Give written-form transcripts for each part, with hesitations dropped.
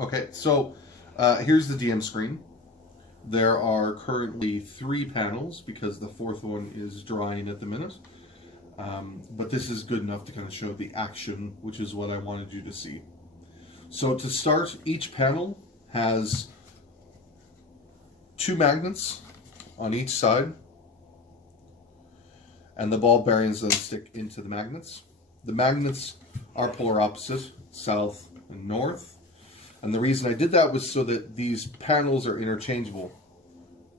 Okay, so here's the DM screen. There are currently 3 panels because the 4th one is drying at the minute. But this is good enough to kind of show the action, which is what I wanted you to see. So to start, each panel has 2 magnets on each side, and the ball bearings then stick into the magnets. The magnets are polar opposite, south and north. And the reason I did that was so that these panels are interchangeable.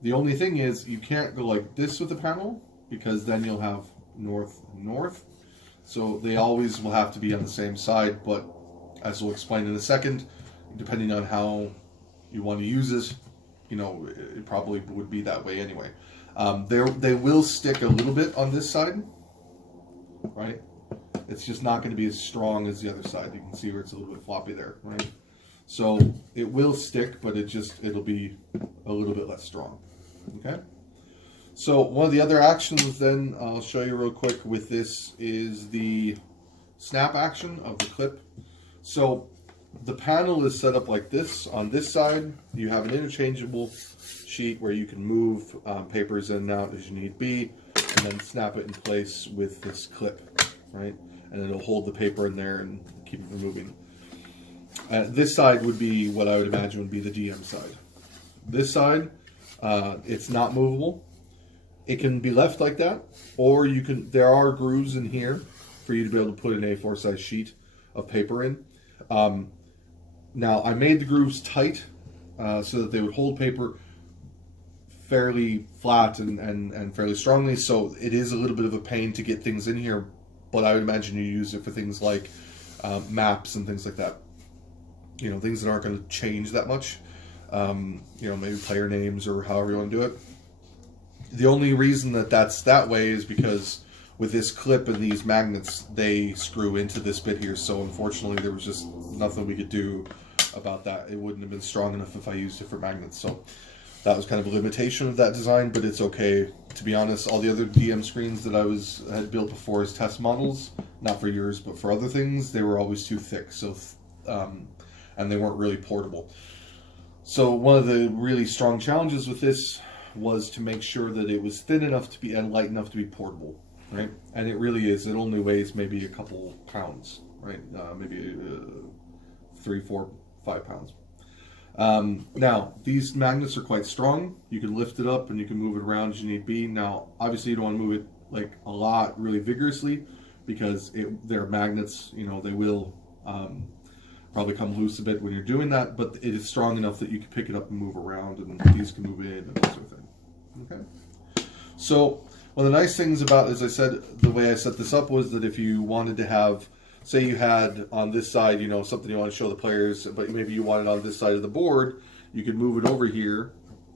The only thing is you can't go like this with the panel because then you'll have north and north. So they always will have to be on the same side, but as we'll explain in a second, depending on how you want to use it, you know, it probably would be that way anyway. They will stick a little bit on this side, right? It's just not going to be as strong as the other side. You can see where it's a little bit floppy there, right? So it will stick, but it'll be a little bit less strong. Okay. So one of the other actions then I'll show you real quick with this is the snap action of the clip. So the panel is set up like this. On this side, you have an interchangeable sheet where you can move papers in and out as you need be, and then snap it in place with this clip, right? And it'll hold the paper in there and keep it from moving. This side would be what I would imagine would be the DM side. This side, it's not movable. It can be left like that, or you can. There are grooves in here for you to be able to put an A4 size sheet of paper in. Now I made the grooves tight so that they would hold paper fairly flat and fairly strongly. So it is a little bit of a pain to get things in here, but I would imagine you use it for things like maps and things like that. You know, things that aren't going to change that much. You know, maybe player names or however you want to do it. The only reason that that's that way is because with this clip and these magnets, they screw into this bit here. So unfortunately, there was just nothing we could do about that. It wouldn't have been strong enough if I used different magnets. So that was kind of a limitation of that design, but it's okay. To be honest, all the other DM screens that I had built before as test models, not for yours, but for other things, they were always too thick. So and they weren't really portable. So one of the really strong challenges with this was to make sure that it was thin enough to be and light enough to be portable, right? And it really is. It only weighs maybe a couple pounds, right? Maybe 3, 4, 5 pounds. Now, these magnets are quite strong. You can lift it up and you can move it around as you need be. Now, obviously you don't want to move it like a lot really vigorously because they're magnets, you know, they will probably come loose a bit when you're doing that, but it is strong enough that you can pick it up and move around, and these can move in and that sort of thing. Okay. So one of the nice things about, as I said, the way I set this up was that if you wanted to have, say you had on this side, you know, something you want to show the players, but maybe you want it on this side of the board, you could move it over here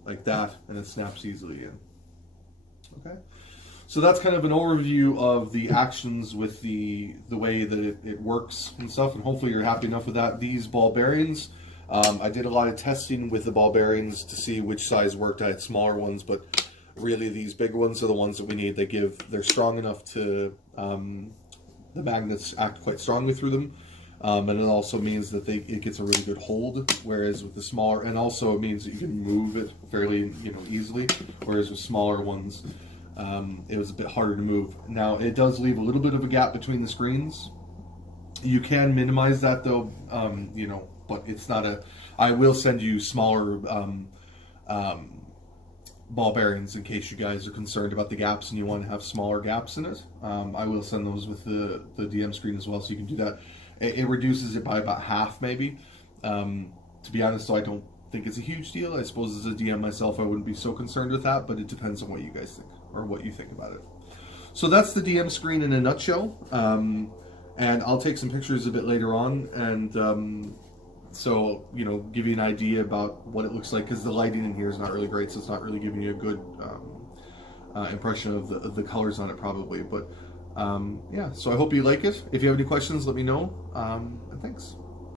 like that, and it snaps easily in. Okay. So that's kind of an overview of the actions with the way that it works and stuff, and hopefully you're happy enough with that. These ball bearings, I did a lot of testing with the ball bearings to see which size worked. I had smaller ones, but really these big ones are the ones that we need. They're strong enough to, the magnets act quite strongly through them, and it also means that it gets a really good hold, whereas with the smaller, and also it means that you can move it fairly, you know, easily, whereas with smaller ones, it was a bit harder to move. Now, it does leave a little bit of a gap between the screens. You can minimize that though, you know, but it's not I will send you smaller ball bearings in case you guys are concerned about the gaps and you want to have smaller gaps in it. I will send those with the DM screen as well, so you can do that. It reduces it by about half maybe. To be honest, so I don't think it's a huge deal. I suppose as a DM myself, I wouldn't be so concerned with that, but it depends on what you guys think or what you think about it. So that's the DM screen in a nutshell. And I'll take some pictures a bit later on, and so, you know, give you an idea about what it looks like, because the lighting in here is not really great, so it's not really giving you a good impression of the colors on it probably. But yeah, so I hope you like it. If you have any questions, let me know, and thanks.